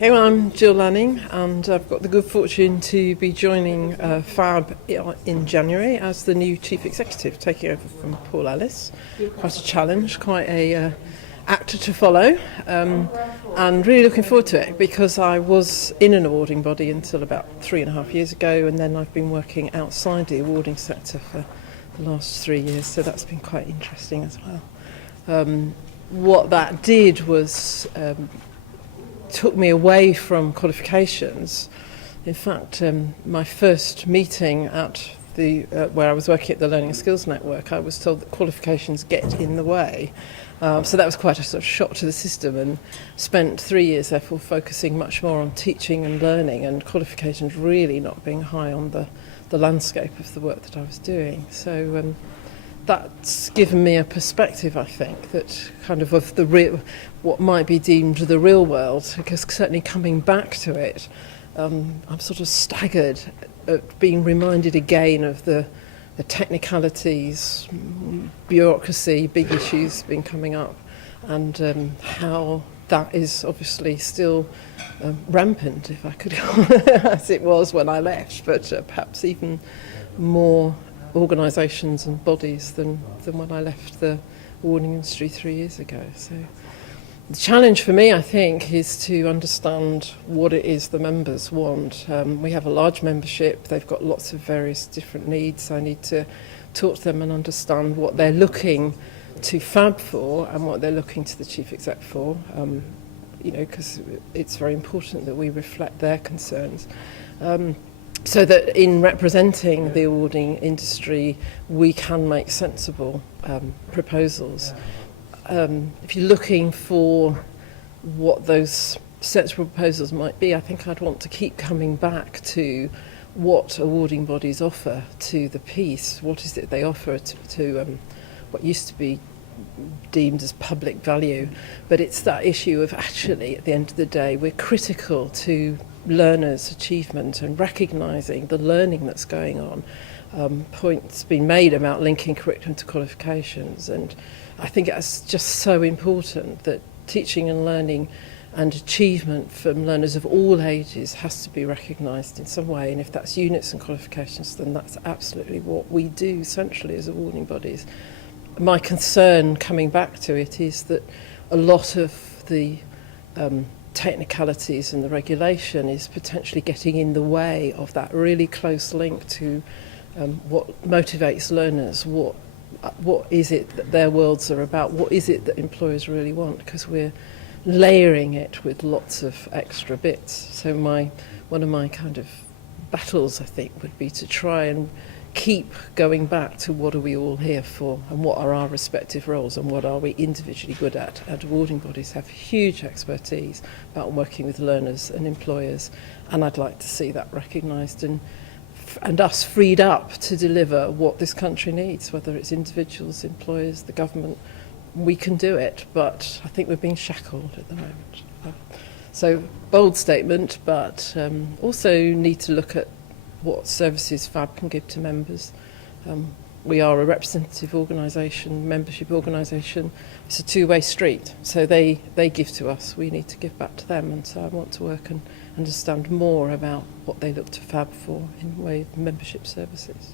Hey, well, I'm Jill Lanning, and I've got the good fortune to be joining FAB in January as the new Chief Executive, taking over from Paul Ellis. Quite a challenge, quite a actor to follow, and really looking forward to it because I was in an awarding body until about 3.5 years ago, and then I've been working outside the awarding sector for the last 3 years, so that's been quite interesting as well. What that did was took me away from qualifications. In fact, my first meeting at the where I was working at the Learning and Skills Network, I was told that qualifications get in the way. So that was quite a sort of shock to the system, and spent 3 years therefore focusing much more on teaching and learning, and qualifications really not being high on the landscape of the work that I was doing. So that's given me a perspective, I think, that kind of the real, what might be deemed the real world, because certainly coming back to it, I'm sort of staggered at being reminded again of the technicalities, bureaucracy, big issues been coming up, and how that is obviously still rampant, if I could call it, as it was when I left, but perhaps even more organisations and bodies than when I left the awarding industry 3 years ago. So the challenge for me, I think, is to understand what it is the members want. We have a large membership, they've got lots of various different needs. I need to talk to them and understand what they're looking to FAB for and what they're looking to the Chief Exec for, because it's very important that we reflect their concerns. So that in representing the awarding industry, we can make sensible proposals. If you're looking for what those sensible proposals might be, I think I'd want to keep coming back to what awarding bodies offer to the piece. What is it they offer to what used to be deemed as public value? But it's that issue of actually, at the end of the day, we're critical to learners' achievement and recognising the learning that's going on. Points been made about linking curriculum to qualifications, and I think it's just so important that teaching and learning and achievement from learners of all ages has to be recognised in some way, and if that's units and qualifications, then that's absolutely what we do centrally as awarding bodies. My concern, coming back to it, is that a lot of the technicalities and the regulation is potentially getting in the way of that really close link to what motivates learners, what is it that their worlds are about, what is it that employers really want, because we're layering it with lots of extra bits. So one of my kind of battles, I think, would be to try and keep going back to what are we all here for, and what are our respective roles, and what are we individually good at. And awarding bodies have huge expertise about working with learners and employers, and I'd like to see that recognised and us freed up to deliver what this country needs, whether it's individuals, employers, the government. We can do it, but I think we're being shackled at the moment. So bold statement, but also need to look at what services FAB can give to members. We are a representative organisation, membership organisation. It's a two-way street, so they give to us, we need to give back to them, and so I want to work and understand more about what they look to FAB for in the way of membership services.